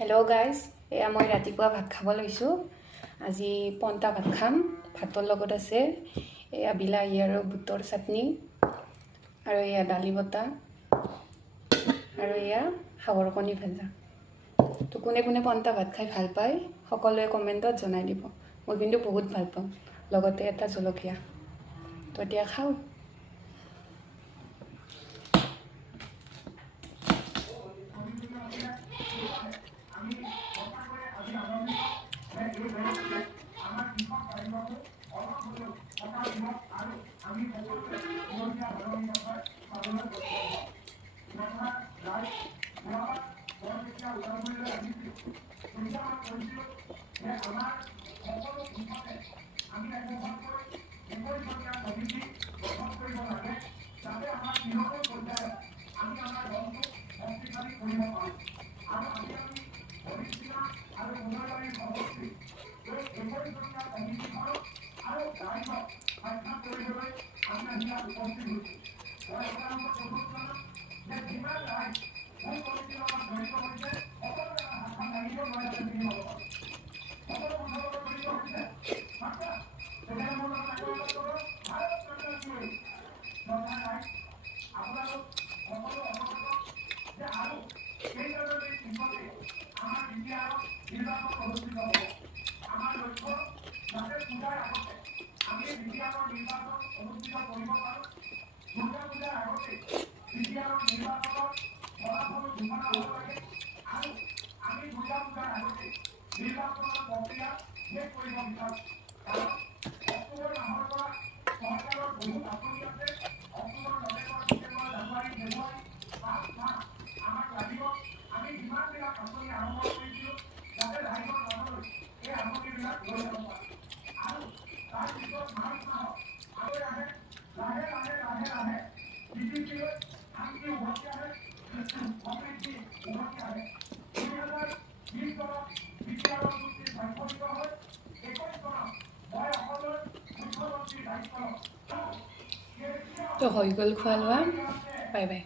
Hello' guys, এয়া মই ৰাতিপুৱা ভাত খাব লৈছোঁ। আজি পন্তা ভাত খাম। ভাতৰ লগত আছে এয়া বিলাহী আৰু বুটৰ চাটনি, আৰু এয়া দালি বটা, আৰু এয়া হাঁহৰ কণী ভাজা। তো কোনে কোনে পন্তা ভাত খাই ভাল পায় সকলোৱে কমেণ্টত জনাই দিব। মই কিন্তু বহুত ভাল পাওঁ, লগতে এটা জলকীয়া। তো এতিয়া খাওঁ। তো হৈ গ'ল খোৱা লোৱা। Bye bye.